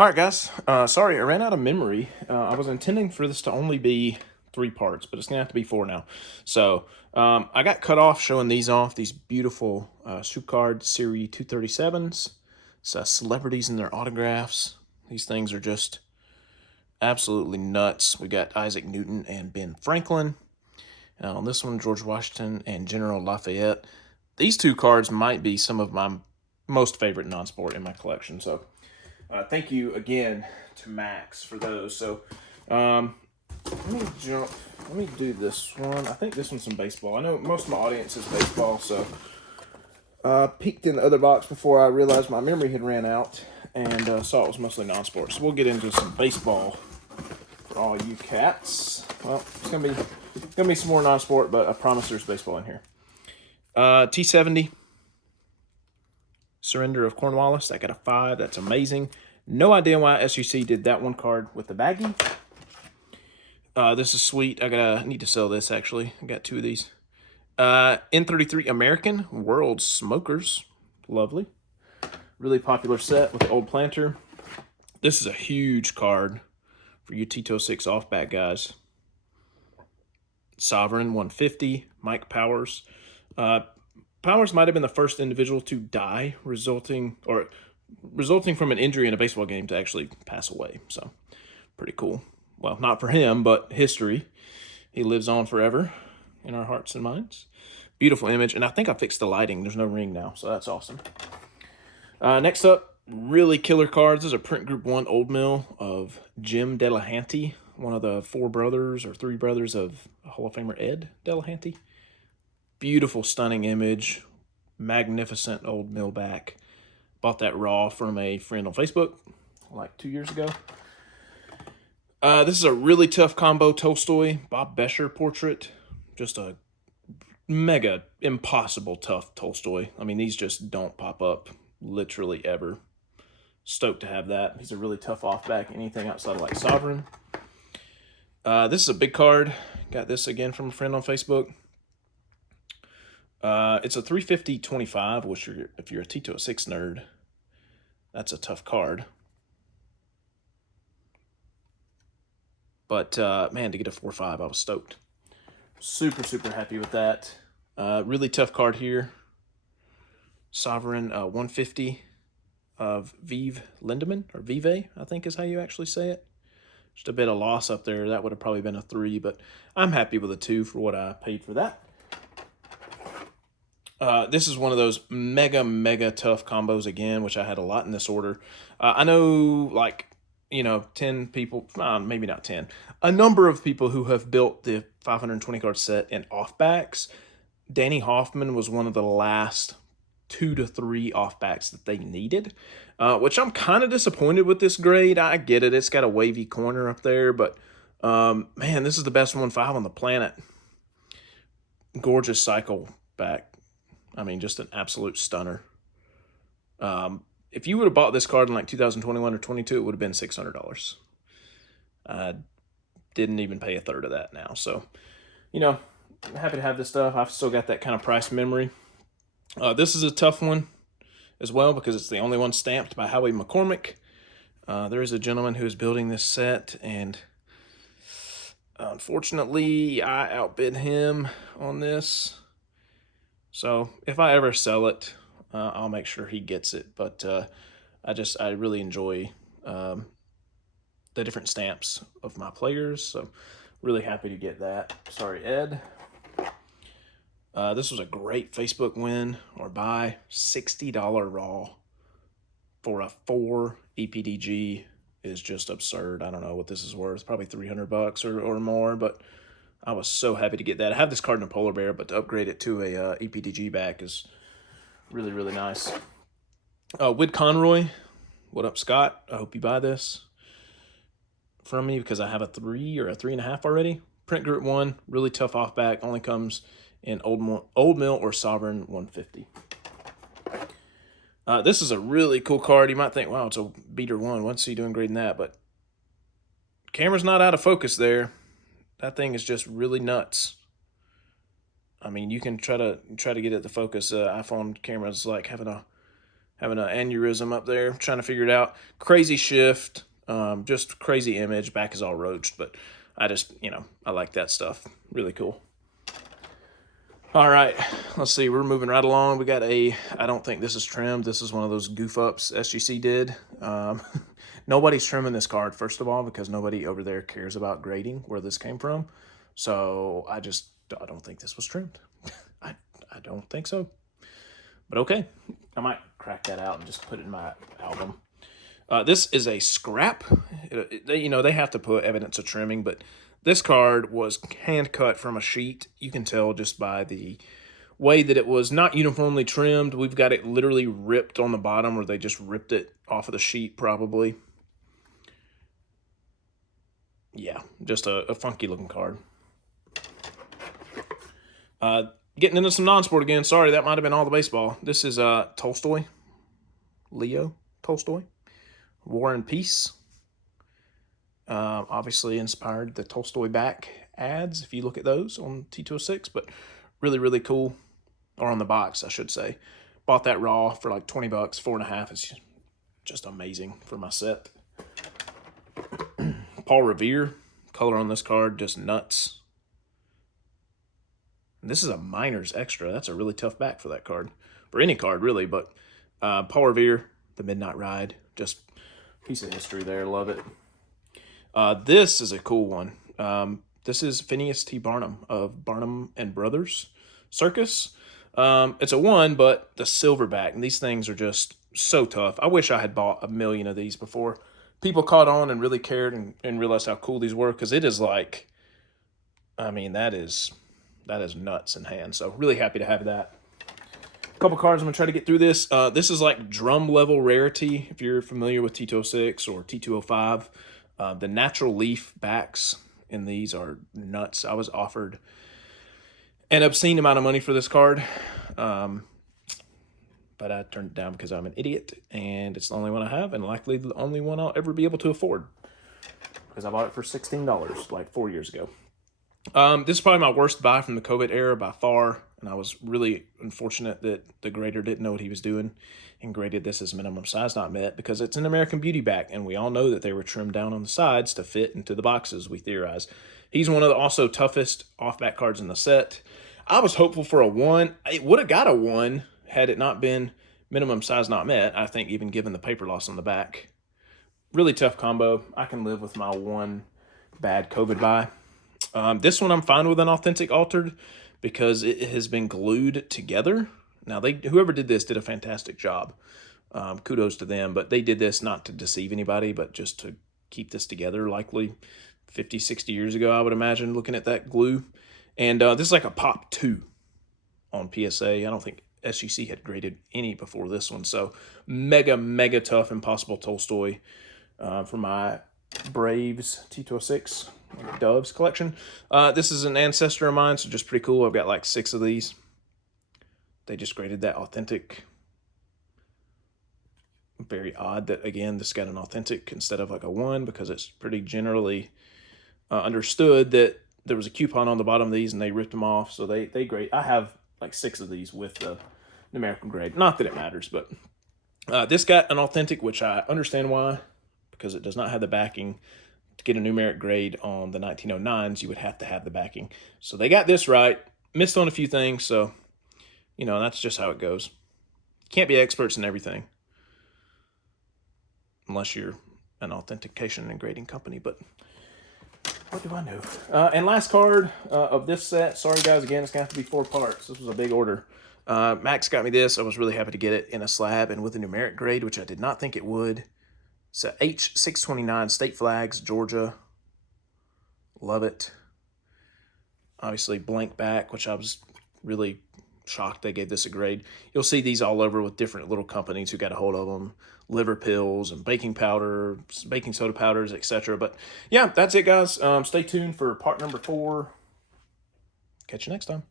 All right, guys. Sorry, I ran out of memory. I was intending for this to only be 3 parts, but it's gonna have to be 4 now. So I got cut off showing these off. These beautiful shoe card Series 237s. It's celebrities and their autographs. These things are just absolutely nuts. We got Isaac Newton and Ben Franklin. On this one, George Washington and General Lafayette. These 2 cards might be some of my most favorite non-sport in my collection. So thank you again to Max for those. So let me do this one. I think this one's some baseball. I know most of my audience is baseball, so peeked in the other box before I realized my memory had ran out and saw it was mostly non-sport. So we'll get into some baseball for all you cats. Well, it's gonna be some more non-sport, but I promise there's baseball in here. T70. Surrender of Cornwallis. That got a 5. That's amazing. No idea why SGC did that one card with the baggie. This is sweet. I need to sell this, actually. I got 2 of these. N33 American World Smokers. Lovely. Really popular set with the old planter. This is a huge card for you T206 off-back guys. Sovereign 150. Mike Powers. Powers might have been the first individual to die resulting from an injury in a baseball game to actually pass away. So, pretty cool. Well, not for him, but history. He lives on forever in our hearts and minds. Beautiful image, and I think I fixed the lighting. There's no ring now, so that's awesome. Next up, really killer cards. This is a Print Group 1 Old Mill of Jim Delahanty, one of the 4 brothers or 3 brothers of Hall of Famer Ed Delahanty. Beautiful, stunning image. Magnificent old mill back. Bought that raw from a friend on Facebook like 2 years ago. This is a really tough combo Tolstoy Bob Bescher portrait. Just a mega impossible tough Tolstoy. I mean, these just don't pop up literally ever. Stoked to have that. He's a really tough off back. Anything outside of like Sovereign. This is a big card. Got this again from a friend on Facebook. It's a 350/25, which if you're a T206 nerd, that's a tough card. But, man, to get a 4.5, I was stoked. Super, super happy with that. Really tough card here. Sovereign 150 of Vive Lindemann, or Vive, I think is how you actually say it. Just a bit of loss up there. That would have probably been a 3, but I'm happy with a 2 for what I paid for that. This is one of those mega, mega tough combos again, which I had a lot in this order. I know, 10 people, maybe not 10, a number of people who have built the 520 card set in off-backs. Danny Hoffman was one of the last 2 to 3 off-backs that they needed, which I'm kind of disappointed with this grade. I get it. It's got a wavy corner up there, but, man, this is the best 1.5 on the planet. Gorgeous cycle back. I mean, just an absolute stunner. If you would have bought this card in like 2021 or 22, it would have been $600. I didn't even pay a third of that now. So, I'm happy to have this stuff. I've still got that kind of price memory. This is a tough one as well because it's the only one stamped by Howie McCormick. There is a gentleman who is building this set, and unfortunately, I outbid him on this. So if I ever sell it, I'll make sure he gets it. But I really enjoy the different stamps of my players. So really happy to get that. Sorry, Ed. This was a great Facebook win or buy. $60 raw for a 4 EPDG is just absurd. I don't know what this is worth. Probably $300 or more, but I was so happy to get that. I have this card in a polar bear, but to upgrade it to a EPDG back is really, really nice. Whit Conroy, what up, Scott? I hope you buy this from me because I have a 3 or a 3.5 already. Print Group 1, really tough off back. Only comes in Old Mill or Sovereign 150. This is a really cool card. You might think, wow, it's a beater 1. What's he doing grading that? But camera's not out of focus there. That thing is just really nuts. I mean, you can try to get it to focus. iPhone cameras like having having an aneurysm up there, trying to figure it out. Crazy shift, just crazy image. Back is all roached, but I just, I like that stuff. Really cool. All right, let's see. We're moving right along. We got I don't think this is trimmed. This is one of those goof ups SGC did. Nobody's trimming this card, first of all, because nobody over there cares about grading where this came from. So I don't think this was trimmed. I don't think so. But okay, I might crack that out and just put it in my album. This is a scrap. They have to put evidence of trimming, but this card was hand cut from a sheet. You can tell just by the way that it was not uniformly trimmed. We've got it literally ripped on the bottom, or they just ripped it off of the sheet probably. Yeah, just a funky looking card. Getting into some non-sport again. Sorry, that might have been all the baseball. This is Tolstoy. Leo Tolstoy. War and Peace. Obviously inspired the Tolstoy back ads, if you look at those on T206, but really, really cool. Or on the box, I should say. Bought that raw for like 20 bucks, 4.5. It's just amazing for my set. Paul Revere. Color on this card, just nuts. And this is a Miners Extra. That's a really tough back for that card. For any card, really, but Paul Revere, The Midnight Ride. Just piece of history there. Love it. This is a cool one. This is Phineas T. Barnum of Barnum and Brothers Circus. It's a 1, but the silverback, and these things are just so tough. I wish I had bought 1 million of these before people caught on and really cared and realized how cool these were, because it is like, I mean, that is nuts in hand. So really happy to have that. A couple cards I'm going to try to get through this. This is like drum level rarity, if you're familiar with T206 or T205. The natural leaf backs in these are nuts. I was offered an obscene amount of money for this card, but I turned it down because I'm an idiot, and it's the only one I have, and likely the only one I'll ever be able to afford, because I bought it for $16 like 4 years ago. This is probably my worst buy from the COVID era by far, and I was really unfortunate that the grader didn't know what he was doing and graded this as minimum size not met, because it's an American Beauty back, and we all know that they were trimmed down on the sides to fit into the boxes, we theorize. He's one of the also toughest off-back cards in the set. I was hopeful for a 1. It would have got a 1 had it not been minimum size not met, I think, even given the paper loss on the back. Really tough combo. I can live with my 1 bad COVID buy. This one I'm fine with an authentic altered because it has been glued together. Now, whoever did this did a fantastic job. Kudos to them, but they did this not to deceive anybody, but just to keep this together, likely 50, 60 years ago, I would imagine, looking at that glue. And this is like a Pop 2 on PSA. I don't think SGC had graded any before this one. So mega, mega tough, impossible Tolstoy for my Braves T206 Doves collection. This is an ancestor of mine, so just pretty cool. I've got like 6 of these. They just graded that authentic. Very odd that, again, this got an authentic instead of like a 1, because it's pretty generally understood that there was a coupon on the bottom of these and they ripped them off. So they grade. I have like 6 of these with the numerical grade. Not that it matters, but this got an authentic, which I understand why, because it does not have the backing. To get a numeric grade on the 1909s, you would have to have the backing. So they got this right. Missed on a few things, so, that's just how it goes. Can't be experts in everything unless you're an authentication and grading company, but what do I know? And last card of this set. Sorry, guys, again, it's going to have to be 4 parts. This was a big order. Max got me this. I was really happy to get it in a slab and with a numeric grade, which I did not think it would. It's a H629 State Flags, Georgia. Love it. Obviously, blank back, which I was really shocked they gave this a grade. You'll see these all over with different little companies who got a hold of them. Liver pills and baking powder, baking soda powders, etc. But yeah, that's it, guys. Stay tuned for part number 4. Catch you next time.